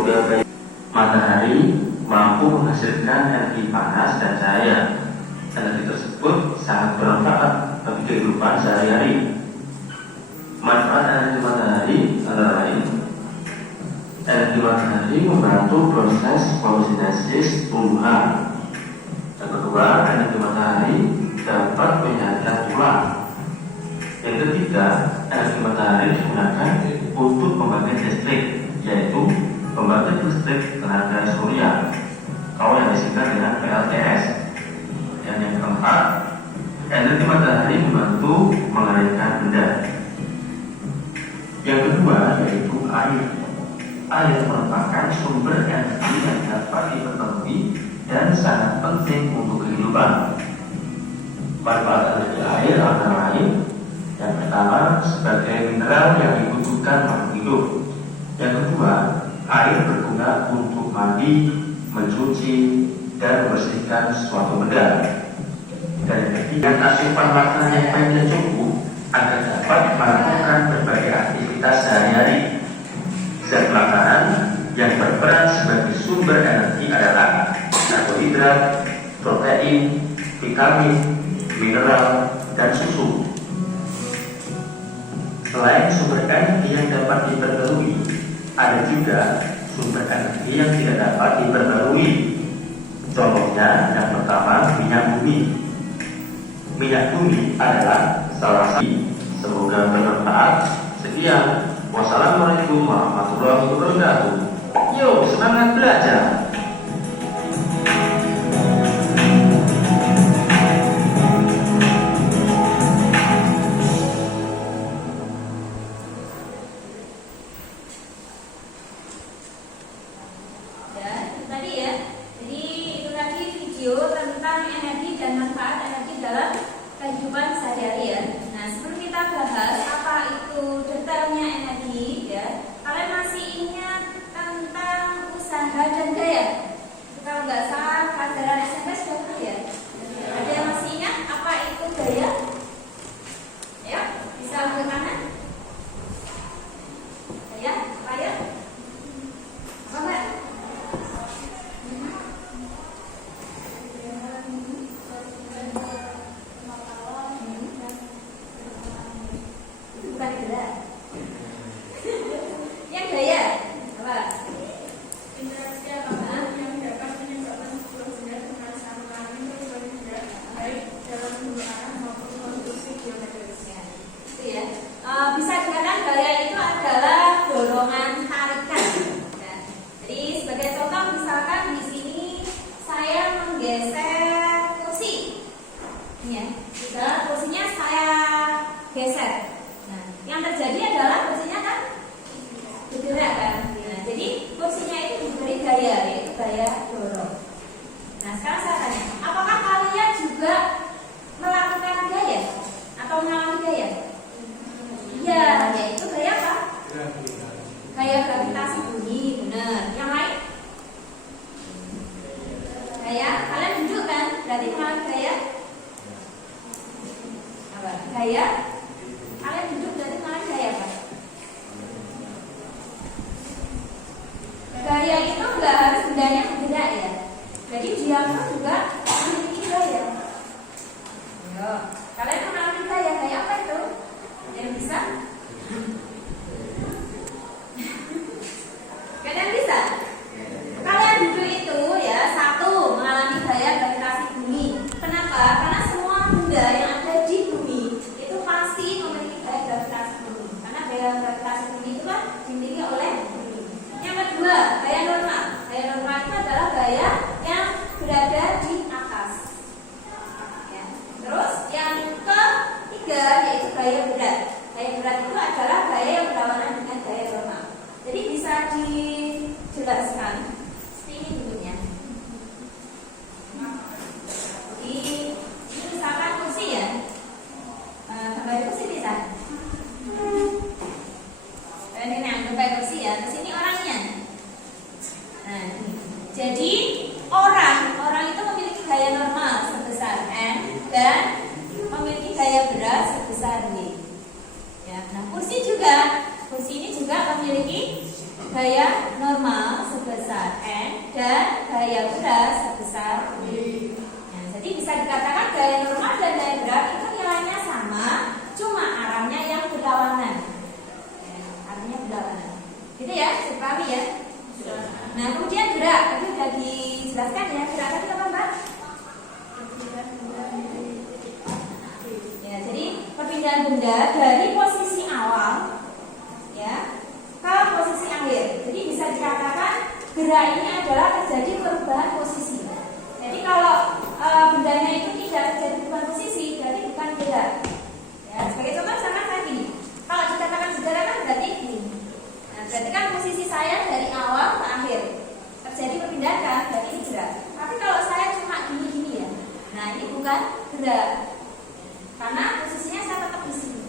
semoga matahari mampu menghasilkan energi panas dan cahaya. Energi tersebut sangat bermanfaat bagi kehidupan sehari-hari. Manfaat energi matahari antara lain: energi matahari membantu proses fotosintesis tumbuhan. Yang kedua, energi matahari dapat menyehatkan tulang. Yang ketiga, energi matahari digunakan untuk pembangkit listrik, yaitu pembangkit listrik tenaga surya atau yang disingkat dengan PLTS. Yang keempat, energi matahari membantu mengalirkan benda. Yang kedua yaitu air. Air merupakan sumber energi yang dapat diperbarui dan sangat penting untuk kehidupan. Manfaat energi air antara lain: yang pertama, sebagai mineral yang dibutuhkan makhluk hidup. Yang kedua, air berguna untuk mandi, mencuci, dan membersihkan suatu benda. Dan yang ketiga, asupan makanan yang baik dan cukup agar dapat melakukan berbagai aktivitas sehari-hari. Zat makanan yang berperan sebagai sumber energi adalah karbohidrat, protein, vitamin, mineral, dan susu. Selain sumber energi yang dapat diperbarui, ada juga sumber energi yang tidak dapat diperbarui. Contohnya, yang pertama, minyak bumi. Minyak bumi adalah salah satu. Semoga bermanfaat. Sekian. Wassalamualaikum warahmatullahi wabarakatuh. Yuk, semangat belajar. Tentang energi dan manfaat energi dalam kehidupan sehari-hari ya. Nah, sebelum kita bahas apa itu detailnya energi ya, kalian masih ingat tentang usaha dan gaya? Kalau nggak salah pelajaran SMP sudah pernah ya? Ada yang masih ingat apa itu gaya? Ya, bisa angkat kanan. Gaya, apa ya? Apa enggak? Yang gaya apa? Interaksi yang dapat menyebabkan sebuah benda dengan satu angin berbeda baik dalam dua arah maupun konstruksi geometris. Itu ya. Bisa dikatakan gaya itu adalah dorongan tarikan. Ya. Jadi sebagai contoh misalkan di sini saya menggeser kursi. Ini ya. Jika kursinya saya geser. Nah, yang terjadi adalah kursinya kan bergerak kan. Nah, jadi kursinya itu diberi gaya, yaitu gaya dorong. Nah, sekarang saya tanya, apakah kalian juga melakukan gaya atau mengalami gaya? Iya, yaitu gaya apa? Gaya gravitasi bumi, benar. Yang lain? Gaya, kalian duduk kan? Berarti mengalami gaya? Apa? Gaya? Kalian duduk berarti mengalami gaya apa? Gaya itu nggak harus bendanya bergerak ya. Jadi diam juga memiliki gaya. Yo, kalian mengalami gaya apa itu? Yang bisa? Kalian bisa? Kalian duduk itu ya, satu mengalami gaya gravitasi bumi. Kenapa? Karena semua benda yang ada di bumi itu pasti memiliki gaya gravitasi bumi. Karena gaya gravitasi bumi itu kan dimiliki oleh bumi. Yang kedua, gaya normal. Gaya normal itu adalah gaya yang berada di atas. Ya. Terus yang ketiga yaitu gaya berat. Gaya berat itu adalah gaya yang berlawanan dengan gaya normal. Jadi bisa dijelaskan seperti ini dulunya. Jadi ini misalkan kursi ya. Gambar kursi bisa. Ini gambar kursi ya. Di sini orangnya. Nah, ini. Jadi orang itu memiliki gaya normal sebesar n dan memiliki gaya berat sebesar w. Ya, nah kursi ini juga memiliki gaya normal. normal sebesar N dan gaya berat sebesar V. Nah, jadi bisa dikatakan gaya normal dan gaya berat itu nilainya sama, cuma arahnya yang berlawanan. Ya, arahnya berlawanan. Gitu ya, dipahami ya? Nah, kemudian gerak, tadi sudah dijelaskan ya, gerak tadi apa Mbak? Ya, jadi perpindahan benda dari posisi awal ya ke posisi akhir. Jadi bisa dikatakan gerak ini adalah terjadi perubahan posisi. Jadi kalau bendanya itu tidak terjadi perubahan posisi, berarti bukan gerak. Ya, sebagai contoh misalkan saya gini. Kalau dikatakan sederhana berarti gini. Nah, berarti kan posisi saya dari awal ke akhir terjadi perpindahan kan, berarti ini gerak. Tapi kalau saya cuma gini-gini ya, nah ini bukan gerak. Karena posisinya saya tetap di sini.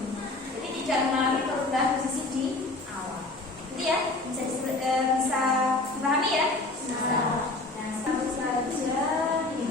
Jadi tidak mengalami perubahan posisi di awal. Jadi ya, bisa dipahami ya? Nah, sampai saja ini.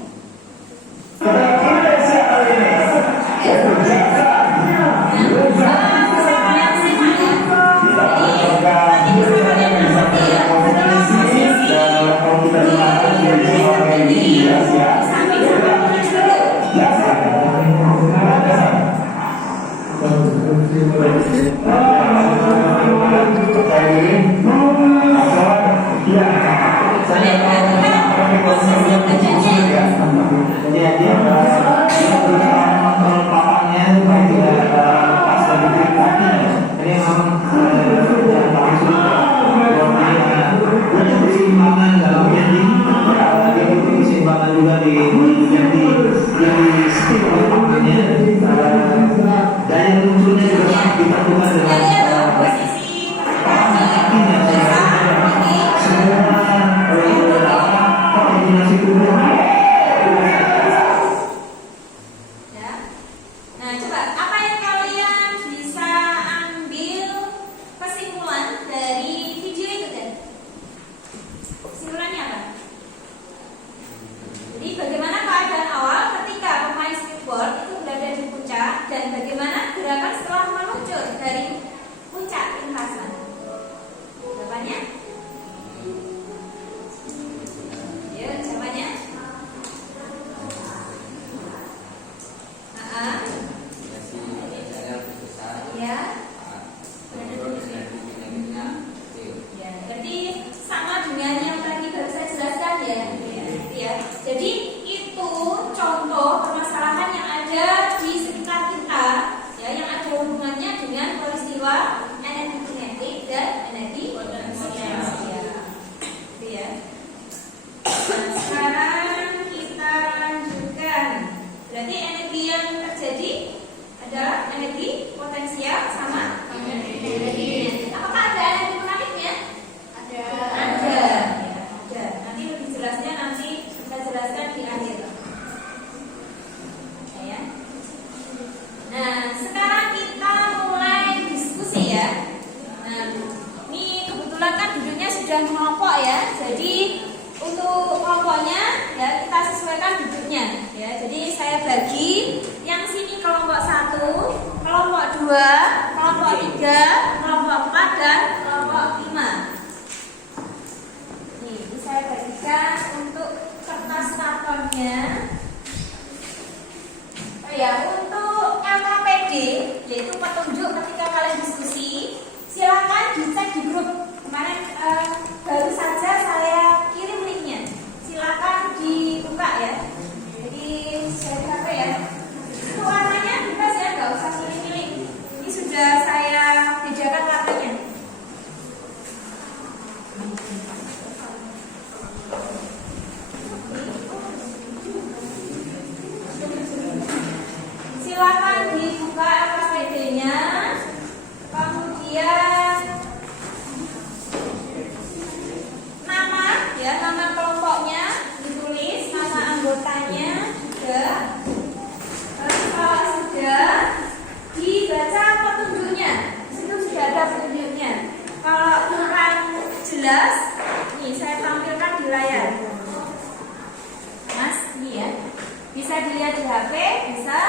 Bisa dilihat di HP, bisa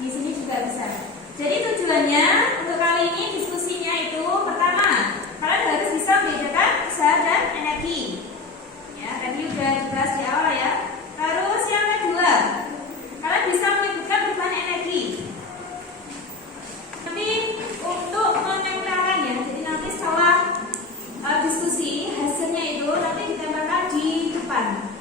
di sini juga bisa. Jadi tujuannya untuk kali ini diskusinya itu pertama, kalian harus bisa membedakan massa dan energi. Ya, tadi udah dibahas di awal ya. Terus yang kedua, kalian bisa menyebutkan perubahan energi. Tapi untuk menempelkannya, jadi nanti setelah diskusi hasilnya itu nanti ditempelkan di depan.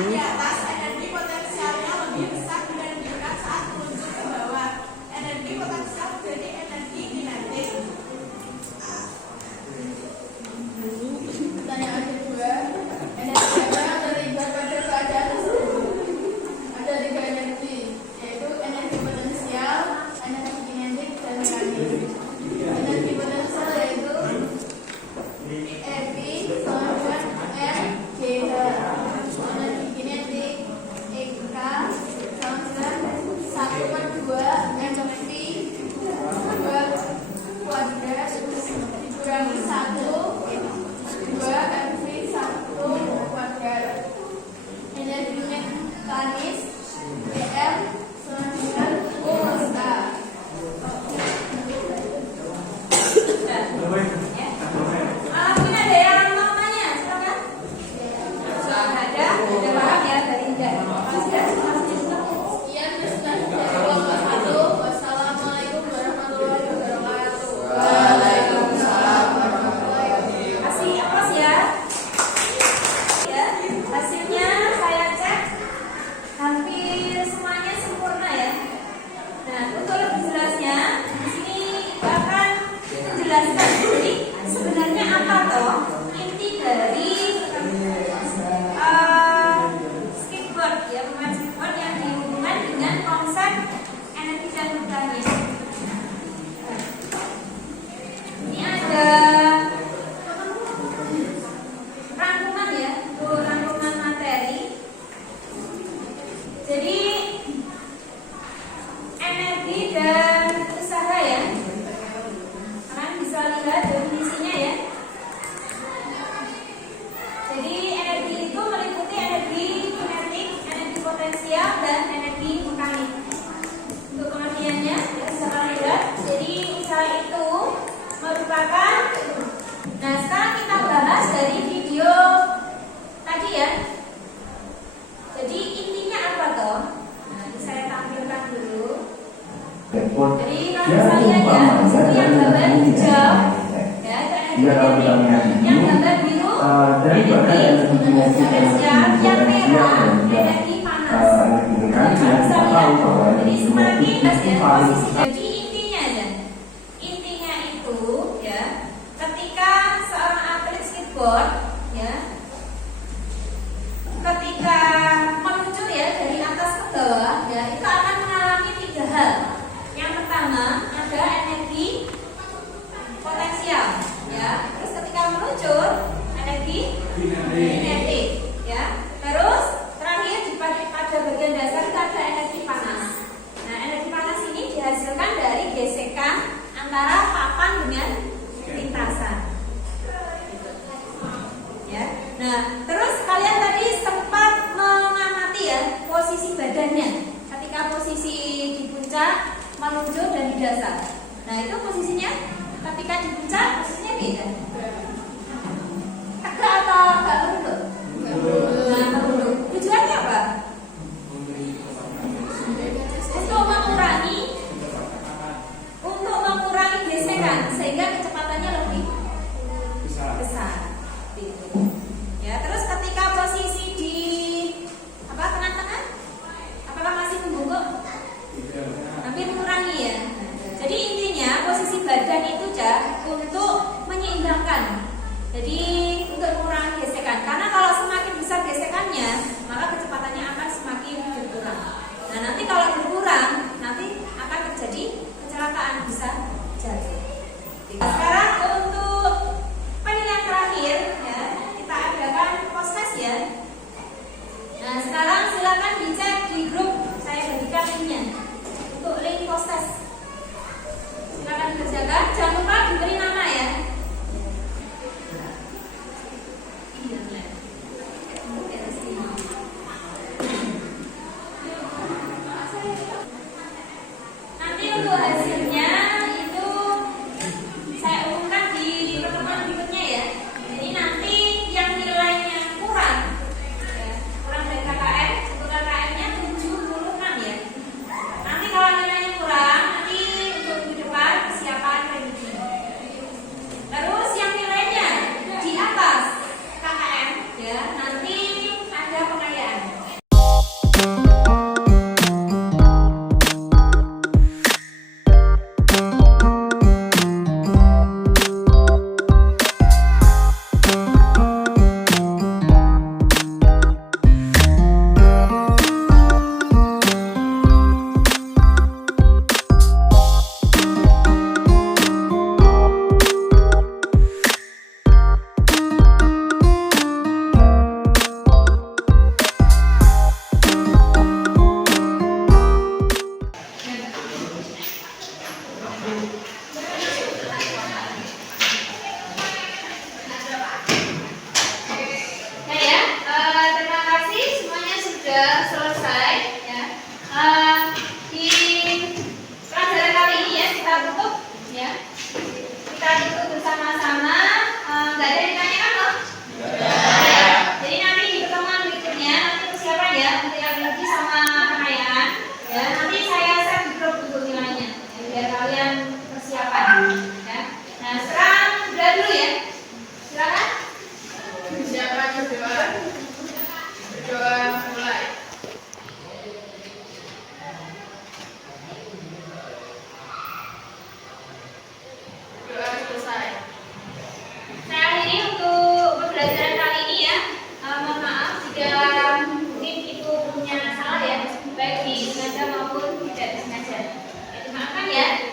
Di atas, energi potensialnya lebih besar dibandingkan saat meluncur ke bawah. Energi potensial menjadi energi kinetik. Pertanyaan kedua, energi apa yang terlibat pada keadaan tersebut? Ada 3 energi, yaitu energi potensial, energi kinetik, dan mekanik. Energi potensial yaitu EV sama dengan MGH. Energi kinetik EK sama dengan 1/2 mv 2 kuadrat dikurangi 1 2 mv 1 kuadrat. Energi mekanis BM sama dengan Ohmsta. Mungkin ada yang mau tanya, silakan. Ada paham ya dari tidak. Sekian dari kelompok 1. Wassalamualaikum warahmatullahi wabarakatuh. Waalaikumsalam warahmatullahi wabarakatuh. Kasih aplaus ya. Ya, hasilnya saya cek hampir semuanya sempurna ya. Nah, untuk lebih jelasnya di sini akan menjelaskan jadi sebenarnya apa toh inti dari skateboard ya, pemain skateboard yang dihubungkan dengan konsep energi dan mekanis. Ini ada rangkuman ya, untuk rangkuman materi. Jadi energi dan usaha ya. Kalian bisa lihat definisinya ya. Jadi energi itu meliputi energi kinetik, energi potensial, dan energi mekanik. Untuk pengertiannya, kita bisa lihat. Jadi usaha itu merupakan. Nah, sekarang kita bahas dari video tadi ya. Jadi intinya apa toh? Nah, ini saya tampilkan dulu. Jadi kalau bisa lihat ya, itu yang gambar hijau, ya itu energi kinetik. Yang gambar biru, energi potensial. Yang merah, energi panas. Jadi bisa lihat. Jadi semakin ya posisi. Jadi intinya ya, intinya itu ya, ketika seorang atlet skateboard ya, ketika meluncur ya dari atas ke bawah ya, itu akan mengalami 3 hal. Yang pertama ada energi potensial ya, terus ketika meluncur energi kinetik ya, terus terakhir pada bagian dasar itu ada energi panas. Nah, energi panas ini dihasilkan biasa. Nah itu posisinya ketika di puncak posisinya beda. Tegak atau agak lurus? Nah lurus. Tujuannya apa? Untuk mengurangi gesekan sehingga kecepatannya lebih besar. Ya, terus ketika posisi di tengah-tengah, apakah masih membungkuk? Hampir mengurangi ya. Jadi intinya posisi badan itu untuk menyeimbangkan. Jadi untuk mengurangi gesekan. Karena kalau semakin besar gesekannya, maka kecepatannya akan semakin berkurang. Nah nanti kalau berkurang, nanti akan terjadi kecelakaan, bisa jatuh. Sekarang untuk penilaian terakhir ya, kita adakan post test ya. Nah sekarang silakan dicek di grup, saya bagikan linknya untuk link post test. Silakan dikerjakan, jangan lupa diberi nama ya. Nanti untuk hasilnya itu saya umumkan di pertemuan berikutnya ya. Jadi nanti yang nilainya kurang, ya, kurang dari KKM, untuk KKM-nya 76 ya. Nanti kalau nilainya kurang, nanti untuk minggu depan persiapan remedi. Terus yang nilainya di atas KKM ya, nanti ada pengayaan. Nah ya, terima kasih semuanya sudah selesai ya. Di pelajaran kali ini ya kita tutup ya. Kita tutup bersama-sama. Nggak ada yang ditanyakan loh? Ya. Jadi nanti di pertemuan berikutnya nanti persiapan ya untuk ability sama pengayaan. Ya nanti saya share di grup untuk nilainya ya, biar kalian persiapan ya. Nah sekarang udah dulu ya. Silakan. Siapa berdoa? Berdoa mulai. Doa selesai. Saya akhiri untuk pembelajaran kali ini ya. Mohon maaf jika mungkin itu punya salah ya, baik disengaja maupun tidak disengaja. Ya, dimaafkan ya.